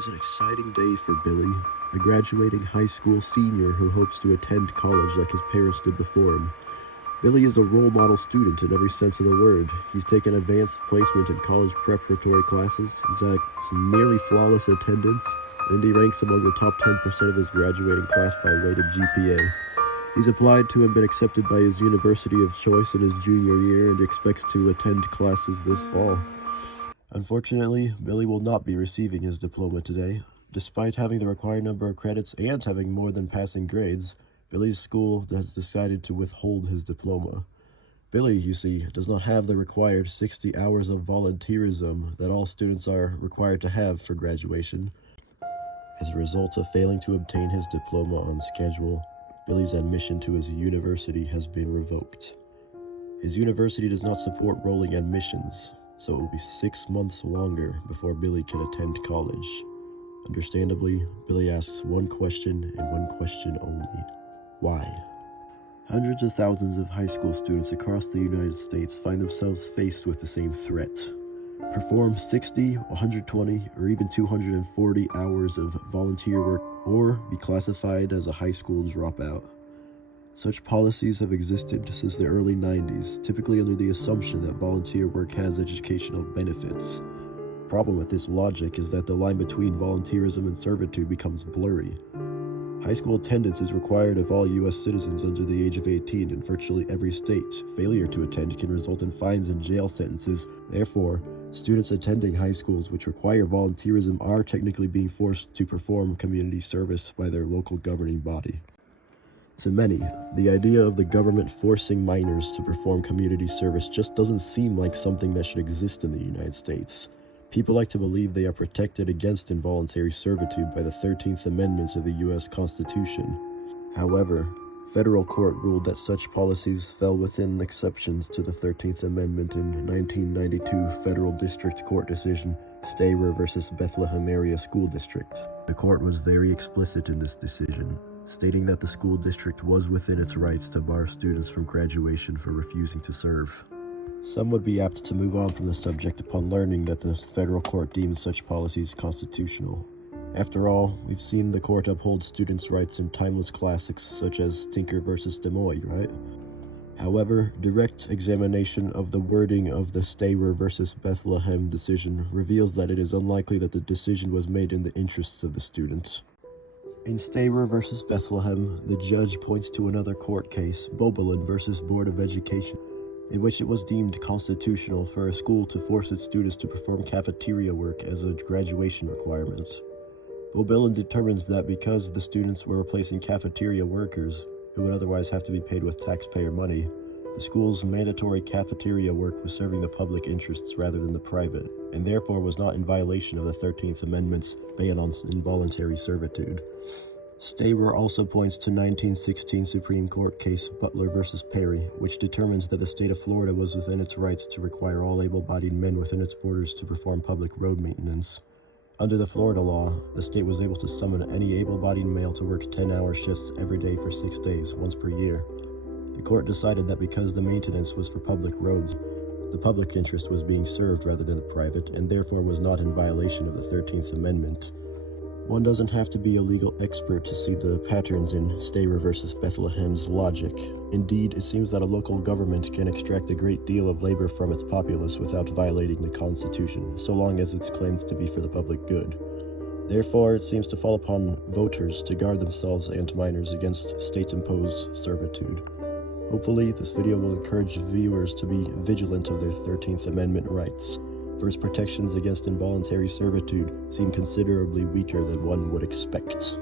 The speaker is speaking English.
is an exciting day for Billy, a graduating high school senior who hopes to attend college like his parents did before him. Billy is a role model student in every sense of the word. He's taken advanced placement in college preparatory classes, he's had nearly flawless attendance, and he ranks among the top 10% of his graduating class by weighted GPA. He's applied to and been accepted by his university of choice in his junior year and expects to attend classes this fall. Unfortunately, Billy will not be receiving his diploma today. Despite having the required number of credits and having more than passing grades, Billy's school has decided to withhold his diploma. Billy, you see, does not have the required 60 hours of volunteerism that all students are required to have for graduation. As a result of failing to obtain his diploma on schedule, Billy's admission to his university has been revoked. His university does not support rolling admissions, so it will be 6 months longer before Billy can attend college. Understandably, Billy asks one question and one question only: why? Hundreds of thousands of high school students across the United States find themselves faced with the same threat. Perform 60, 120, or even 240 hours of volunteer work, or be classified as a high school dropout. Such policies have existed since the early 90s, typically under the assumption that volunteer work has educational benefits. The problem with this logic is that the line between volunteerism and servitude becomes blurry. High school attendance is required of all U.S. citizens under the age of 18 in virtually every state. Failure to attend can result in fines and jail sentences. Therefore, students attending high schools which require volunteerism are technically being forced to perform community service by their local governing body. To many, the idea of the government forcing minors to perform community service just doesn't seem like something that should exist in the United States. People like to believe they are protected against involuntary servitude by the 13th Amendment of the U.S. Constitution. However, federal court ruled that such policies fell within exceptions to the 13th Amendment in 1992 Federal District Court decision Stayer v. Bethlehem Area School District. The court was very explicit in this decision, stating that the school district was within its rights to bar students from graduation for refusing to serve. Some would be apt to move on from the subject upon learning that the federal court deems such policies constitutional. After all, we've seen the court uphold students' rights in timeless classics such as Tinker vs. Des Moines, right? However, direct examination of the wording of the Stayer vs. Bethlehem decision reveals that it is unlikely that the decision was made in the interests of the students. In Stayer v. Bethlehem, the judge points to another court case, Bobolin v. Board of Education, in which it was deemed constitutional for a school to force its students to perform cafeteria work as a graduation requirement. Bobolin determines that because the students were replacing cafeteria workers, who would otherwise have to be paid with taxpayer money, the school's mandatory cafeteria work was serving the public interests rather than the private, and therefore was not in violation of the 13th Amendment's ban on involuntary servitude. Stayer also points to 1916 Supreme Court case Butler v. Perry, which determines that the state of Florida was within its rights to require all able-bodied men within its borders to perform public road maintenance. Under the Florida law, the state was able to summon any able-bodied male to work 10-hour shifts every day for 6 days, once per year. The court decided that because the maintenance was for public roads, the public interest was being served rather than the private, and therefore was not in violation of the 13th Amendment. One doesn't have to be a legal expert to see the patterns in Stayer v. Bethlehem's logic. Indeed, it seems that a local government can extract a great deal of labor from its populace without violating the Constitution, so long as it's claimed to be for the public good. Therefore, it seems to fall upon voters to guard themselves and minors against state-imposed servitude. Hopefully, this video will encourage viewers to be vigilant of their 13th Amendment rights, for its protections against involuntary servitude seem considerably weaker than one would expect.